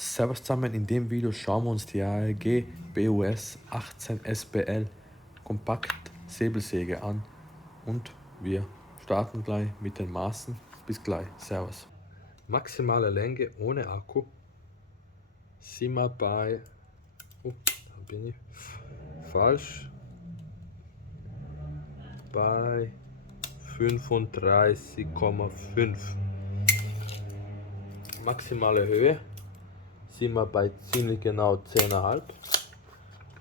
Servus zusammen, in dem Video schauen wir uns die AEG BUS 18 SBL Kompakt Säbelsäge an und wir starten gleich mit den Maßen. Bis gleich, Servus. Maximale Länge ohne Akku sind wir bei, da bin ich falsch, bei 35,5. Maximale Höhe sind wir bei ziemlich genau 10,5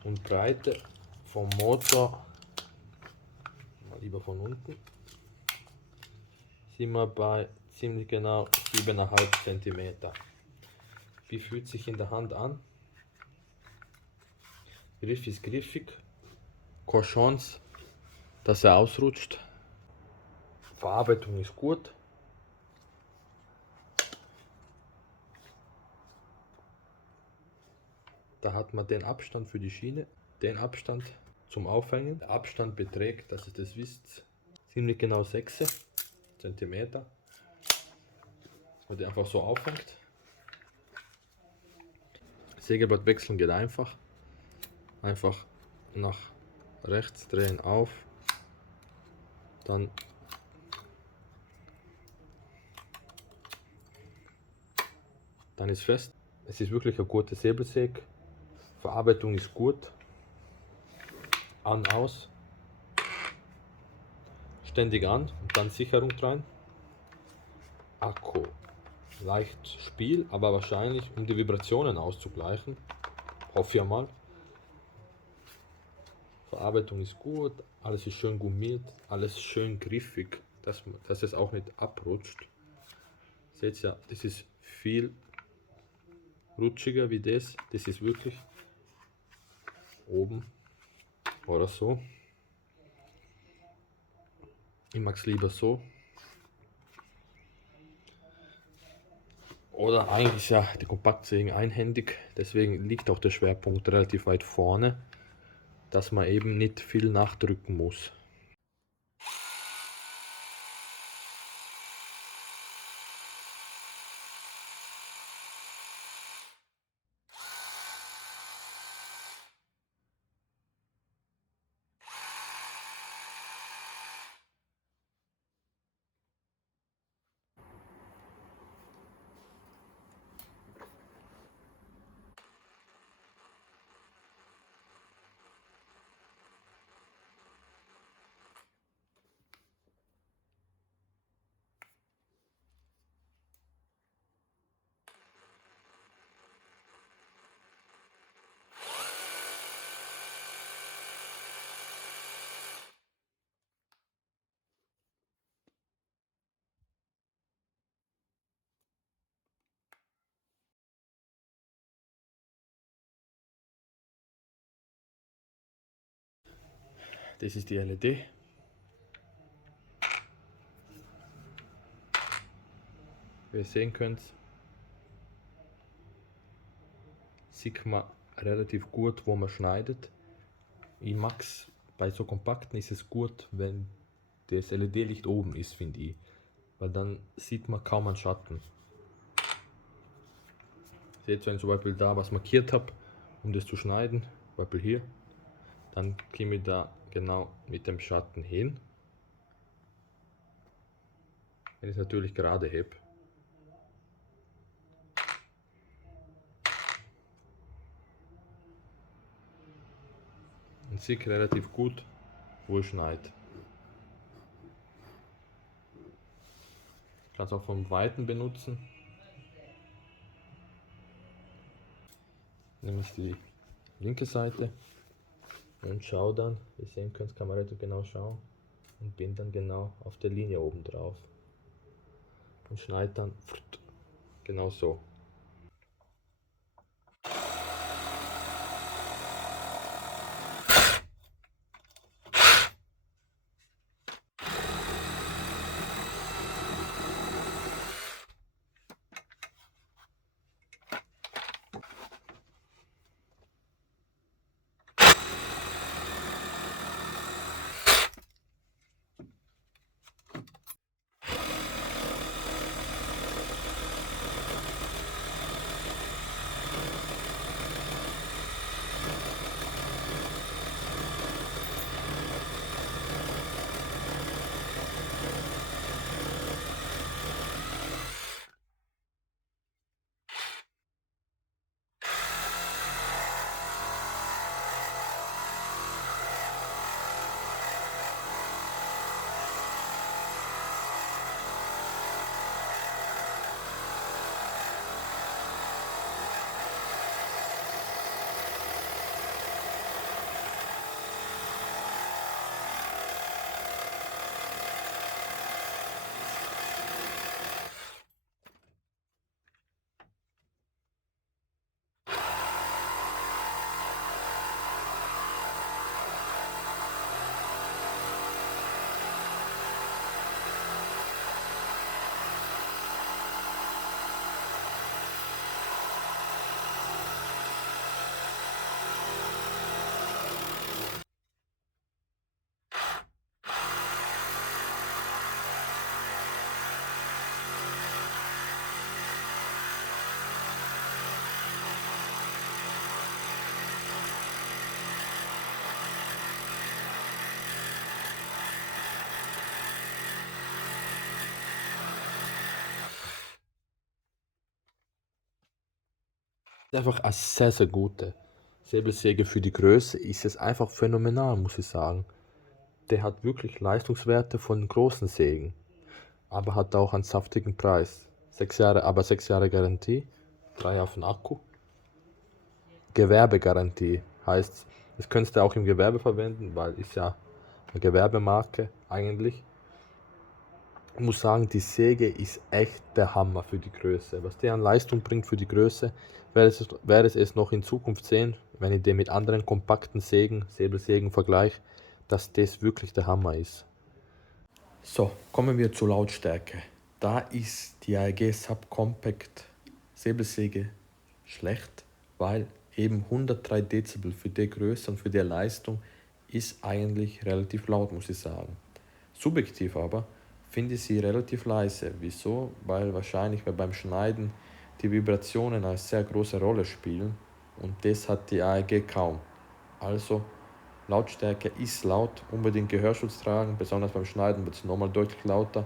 und Breite vom Motor, mal lieber von unten, sind wir bei ziemlich genau 7,5 cm. Wie fühlt sich in der Hand an? Griff ist griffig, keine Chance, dass er ausrutscht. Verarbeitung ist gut. Da hat man den Abstand für die Schiene, den Abstand zum Aufhängen. Der Abstand beträgt, dass ihr das wisst, ziemlich genau 6 cm. Dass man den einfach so aufhängt. Sägeblatt wechseln geht einfach. Einfach nach rechts drehen auf. Dann ist fest. Es ist wirklich eine gute Säbelsäge. Verarbeitung ist gut. An, aus. Ständig an und dann Sicherung rein. Akku. Leicht Spiel, aber wahrscheinlich um die Vibrationen auszugleichen. Hoffe ich mal. Verarbeitung ist gut. Alles ist schön gummiert. Alles schön griffig, dass es auch nicht abrutscht. Seht ihr, das ist viel rutschiger wie das. Das ist wirklich oben oder so. Ich mag es lieber so. Oder eigentlich ist ja die Kompaktsägen einhändig, deswegen liegt auch der Schwerpunkt relativ weit vorne, dass man eben nicht viel nachdrücken muss. Das ist die LED. Wie ihr sehen könnt, sieht man relativ gut, wo man schneidet. Ich mag's, bei so kompakten ist es gut, wenn das LED-Licht oben ist, finde ich. Weil dann sieht man kaum einen Schatten. Seht ihr, wenn ich zum Beispiel da was markiert habe, um das zu schneiden, zum Beispiel hier, dann komme ich da genau mit dem Schatten hin. Wenn ich es natürlich gerade heb. Und sehe relativ gut, wo ich schneide. Ich kann es auch vom Weiten benutzen. Nehme ich die linke Seite und schaue dann, wie ihr sehen könnt, kann man relativ genau schauen und bin dann genau auf der Linie oben drauf und schneide dann genau so. Ist einfach eine sehr, sehr gute Säbelsäge. Für die Größe ist es einfach phänomenal, muss ich sagen. Der hat wirklich Leistungswerte von großen Sägen, aber hat auch einen saftigen Preis. 6 Jahre, aber 6 Jahre Garantie, 3 auf den Akku. Gewerbegarantie heißt, das könntest du auch im Gewerbe verwenden, weil ist ja eine Gewerbemarke eigentlich. Ich muss sagen, die Säge ist echt der Hammer für die Größe. Was der an Leistung bringt für die Größe, werde es noch in Zukunft sehen, wenn ich den mit anderen kompakten Sägen, Säbelsägen vergleiche, dass das wirklich der Hammer ist. So, kommen wir zur Lautstärke. Da ist die AEG Subcompact Säbelsäge schlecht, weil eben 103 Dezibel für die Größe und für die Leistung ist eigentlich relativ laut, muss ich sagen. Subjektiv aber finde ich sie relativ leise. Wieso? Weil beim Schneiden die Vibrationen eine sehr große Rolle spielen und das hat die AEG kaum. Also Lautstärke ist laut, unbedingt Gehörschutz tragen, besonders beim Schneiden wird es nochmal deutlich lauter.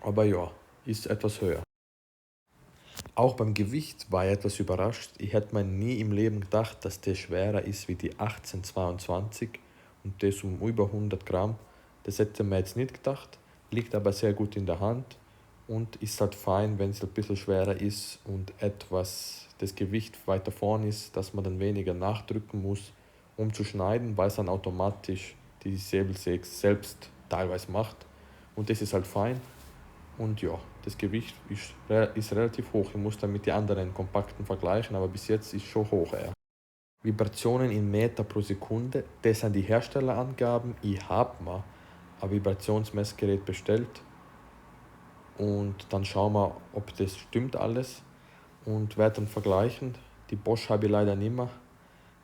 Aber ja, ist etwas höher. Auch beim Gewicht war ich etwas überrascht. Ich hätte mir nie im Leben gedacht, dass der schwerer ist wie die 1822 und das um über 100 Gramm. Das hätte ich mir jetzt nicht gedacht, liegt aber sehr gut in der Hand und ist halt fein, wenn es ein bisschen schwerer ist und etwas das Gewicht weiter vorn ist, dass man dann weniger nachdrücken muss, um zu schneiden, weil es dann automatisch die Säbelsäge selbst teilweise macht und das ist halt fein. Und ja, das Gewicht ist relativ hoch. Ich muss dann mit den anderen kompakten vergleichen, aber bis jetzt ist schon hoch. Ja. Vibrationen in Meter pro Sekunde, das sind die Herstellerangaben. Ich habe mir ein Vibrationsmessgerät bestellt und dann schauen wir, ob das stimmt alles und werde dann vergleichen. Die Bosch habe ich leider nicht mehr,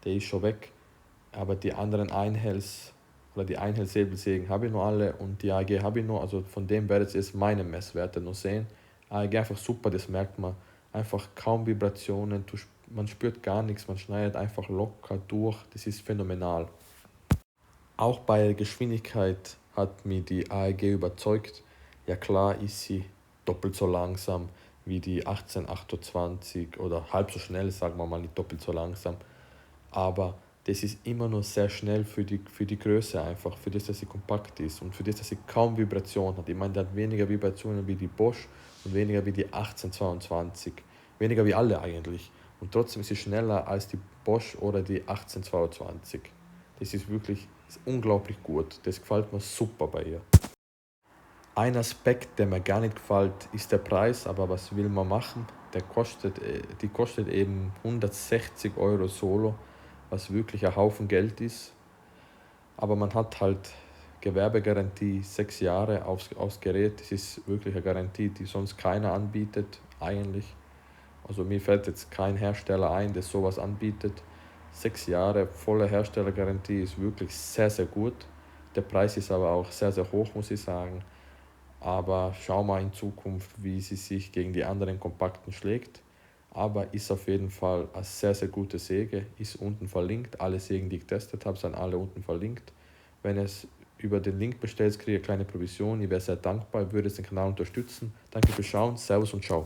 der ist schon weg, aber die anderen die Einhells-Säbelsägen habe ich noch alle und die AEG habe ich noch, also von dem werdet ihr jetzt meine Messwerte noch sehen. AEG einfach super, das merkt man. Einfach kaum Vibrationen, man spürt gar nichts, man schneidet einfach locker durch, das ist phänomenal. Auch bei der Geschwindigkeit hat mich die AEG überzeugt. Ja klar ist sie doppelt so langsam wie die 1828 oder halb so schnell, sagen wir mal, nicht doppelt so langsam. Aber das ist immer noch sehr schnell für die Größe einfach, für das, dass sie kompakt ist und für das, dass sie kaum Vibration hat. Ich meine, die hat weniger Vibrationen wie die Bosch und weniger wie die 1822. Weniger wie alle eigentlich. Und trotzdem ist sie schneller als die Bosch oder die 1822. Das ist unglaublich gut. Das gefällt mir super bei ihr. Ein Aspekt, der mir gar nicht gefällt, ist der Preis, aber was will man machen? Die kostet eben 160 € solo, was wirklich ein Haufen Geld ist. Aber man hat halt Gewerbegarantie 6 Jahre aufs Gerät. Das ist wirklich eine Garantie, die sonst keiner anbietet, eigentlich. Also mir fällt jetzt kein Hersteller ein, der sowas anbietet. 6 Jahre volle Herstellergarantie ist wirklich sehr, sehr gut. Der Preis ist aber auch sehr, sehr hoch, muss ich sagen. Aber schau mal in Zukunft, wie sie sich gegen die anderen kompakten schlägt. Aber ist auf jeden Fall eine sehr, sehr gute Säge, ist unten verlinkt. Alle Sägen, die ich getestet habe, sind alle unten verlinkt. Wenn es über den Link bestellst, kriege ich eine kleine Provision. Ich wäre sehr dankbar, würde den Kanal unterstützen. Danke fürs Schauen, Servus und Ciao.